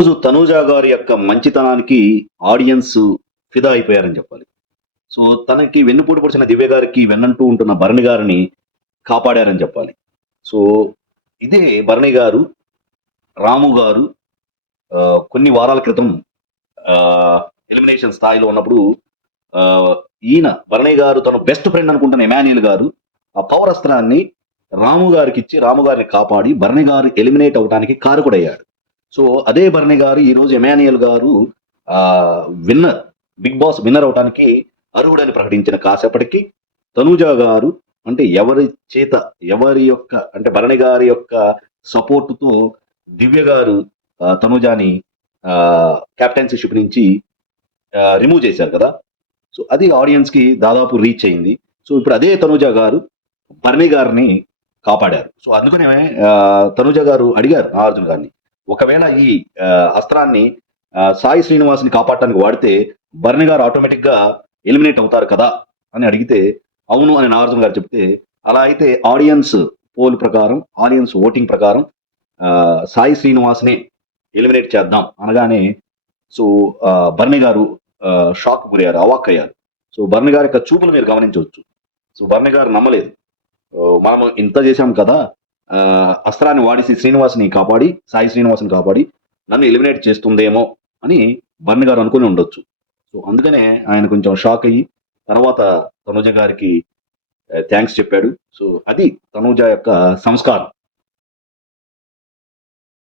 రోజు తనూజ గారి యొక్క మంచితనానికి ఆడియన్స్ ఫిదా అయిపోయారని చెప్పాలి. సో, తనకి వెన్నుపోటు పొడిచిన దివ్య గారికి వెన్నంటూ ఉంటున్న భరణి గారిని కాపాడారని చెప్పాలి. సో, ఇదే భరణి గారు, రాము గారు కొన్ని వారాల క్రితం ఆహ్, ఎలిమినేషన్ స్థాయిలో ఉన్నప్పుడు ఆహ్, ఈయన భరణి గారు తన బెస్ట్ ఫ్రెండ్ అనుకుంటున్న ఎమాన్యుయల్ గారు ఆ పవర్ అస్త్రాన్ని రాము గారికిచ్చి, రాము గారిని కాపాడి భరణి గారు ఎలిమినేట్ అవ్వటానికి కారకుడయ్యాడు. సో, అదే భరణి గారు ఈరోజు ఎమాన్యుయల్ గారు విన్నర్, బిగ్ బాస్ విన్నర్ అవ్వటానికి అర్హుడని ప్రకటించిన కాసేపటికి తనూజ గారు అంటే ఎవరి యొక్క అంటే భరణి గారి యొక్క సపోర్ట్‌తో దివ్య గారు తనూజాని కెప్టెన్సీషిప్ నుంచి రిమూవ్ చేశారు కదా! సో, అది ఆడియన్స్‌కి దాదాపు రీచ్ అయింది. సో, ఇప్పుడు అదే తనూజ గారు భరణి గారిని కాపాడారు. సో, అందుకనే తనూజ గారు అడిగారు నాగార్జున గారిని. ఒకవేళ ఈ అస్త్రాన్ని సాయి శ్రీనివాస్‌ని కాపాడటానికి వాడితే భరణి గారు ఆటోమేటిక్‌గా ఎలిమినేట్ అవుతారు కదా! అని అడిగితే, అవును అని నాగార్జున గారు చెప్తే, అలా అయితే ఆడియన్స్ పోల్ ప్రకారం, ఆడియన్స్ ఓటింగ్ ప్రకారం సాయి శ్రీనివాస్‌నే ఎలిమినేట్ చేద్దాం అనగానే సో, భరణి గారు షాక్‌కి గురయ్యారు. అవాక్కయ్యారు. సో, భరణి గారి యొక్క చూపులు మీరు గమనించొచ్చు. సో, భరణి గారు నమ్మలేదు. మనం ఇంత చేశాం కదా! అస్త్రాన్ని వాడేసి సాయి శ్రీనివాస్‌ని కాపాడి నన్ను ఎలిమినేట్ చేస్తుందేమో అని భరణి గారు అనుకుని ఉండొచ్చు. సో, అందుకనే ఆయన కొంచెం షాక్ అయ్యి తర్వాత తనూజ గారికి థాంక్స్ చెప్పాడు. సో, అది తనూజ యొక్క సంస్కారం.